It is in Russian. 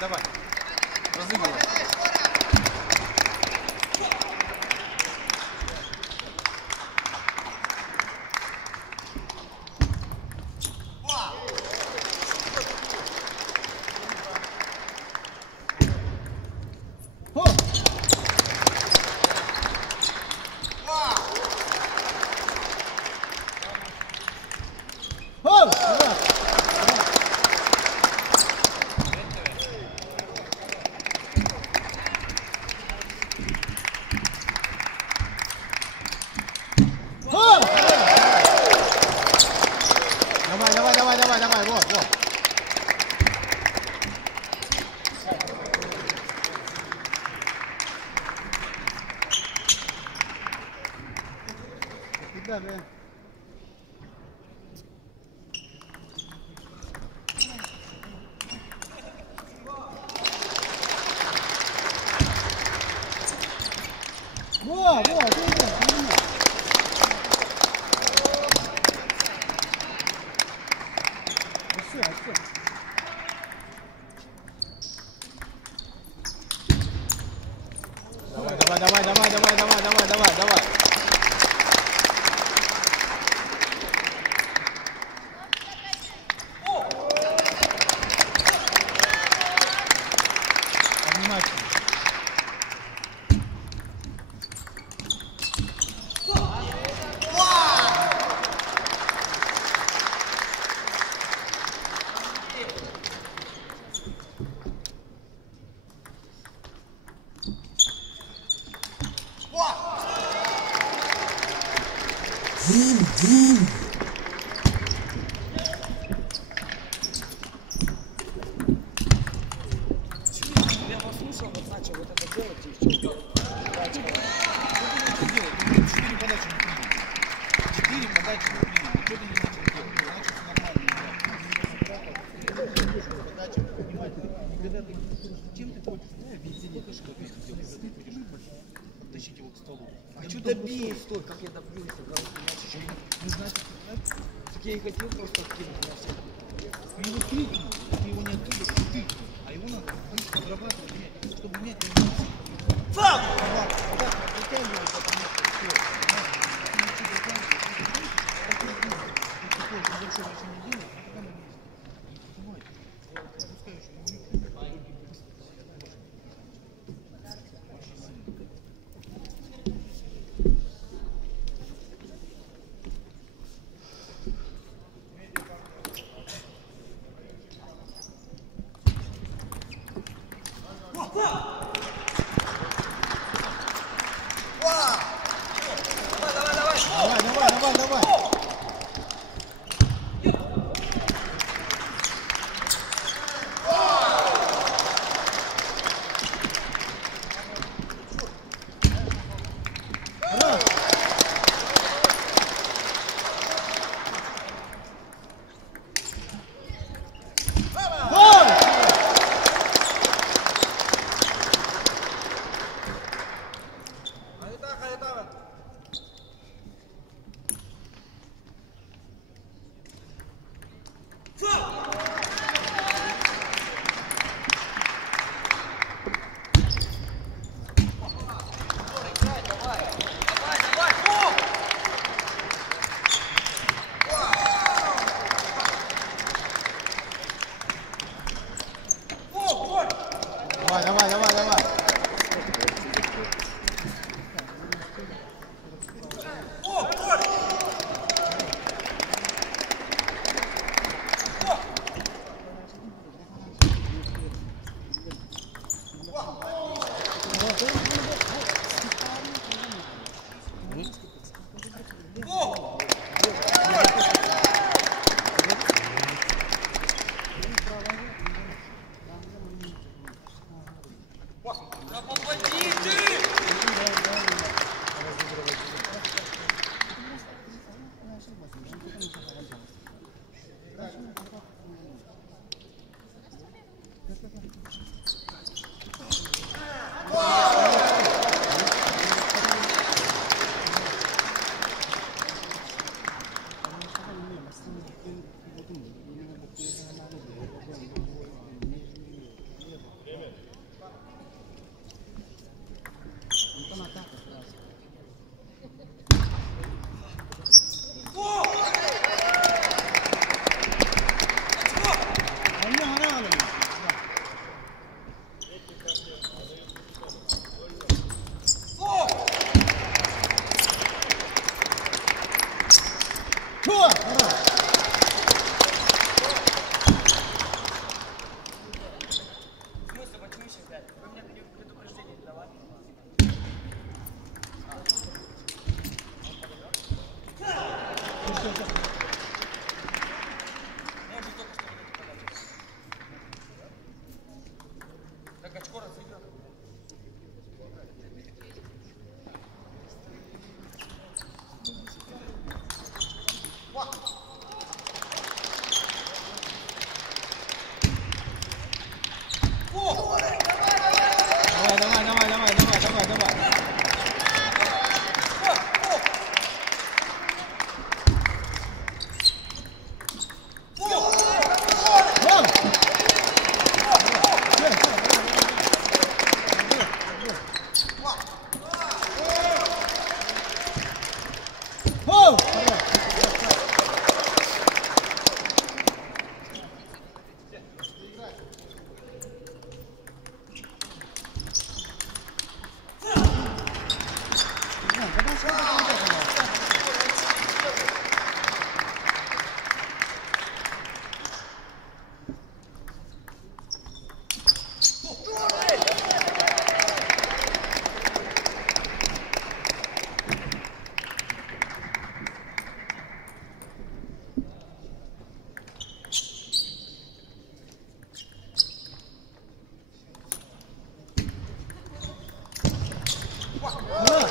Давай. Разыгрывай. Давай, вот. Давай. Вот, Давай. Внимательно. Я послушал, вот начал вот это делать и все. 4 подачи не принял. 4 подачи не принял. Ничего ты не начал делать. Значит, нормально. Подача внимательно. Когда ты чем ты хочешь? Только что ты будешь тащить его к столу. А что добей? Стой, как я добьюсь? Не значит, так я и хотел просто откинуть на всех. Ты его крикнул, ты его не оттуда крикнул, а его надо обрабатывать, чтобы менять его. Фак! Притягивай, потому что все. Такое небольшое решение делать, а потом не забывай. Пропускаешь его. Давай. Хорош,